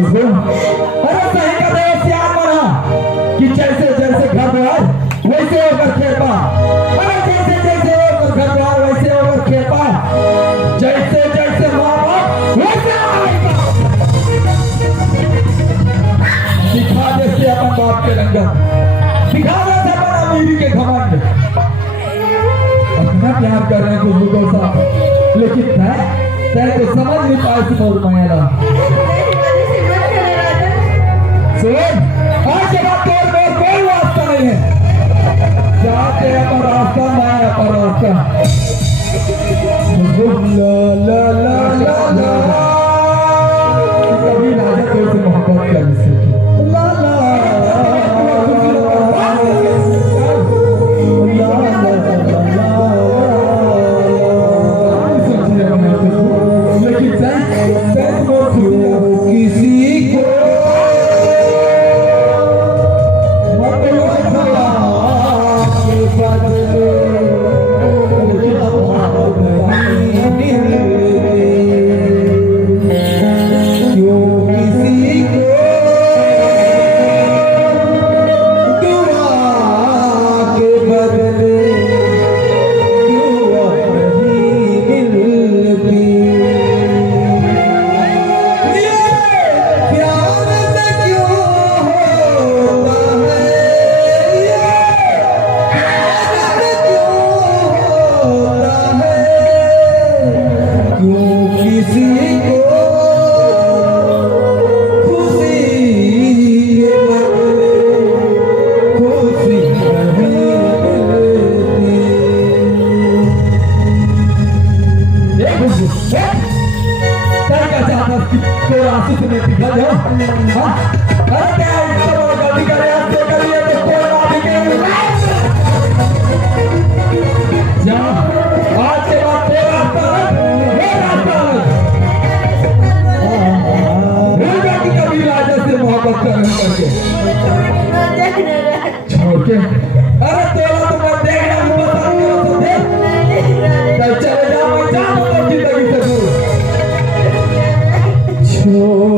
अरे सही का देव श्याम मना कि जैसे जैसे घर द्वार वैसे होकर खेपा, अरे जैसे जैसे होकर घर द्वार वैसे होकर खेपा, जैसे जैसे माँ बाप वैसे आएगा। दिखा देते अपन बाप के रंगा, दिखा देते अपन अमीरी के घमंड। अपना प्यार कर रहे हैं बुजुर्गों सा, लेकिन तय तो समझ नहीं पाए थे मोर माया। सुन, आज के बाद तोर मोर कोई वास्ता नहीं है, जाते अपन रास्ता माया पर रास्ता। ला ला ला ला ला कभी राजा तो से मोहब्बत कर सके। ला ला छोड़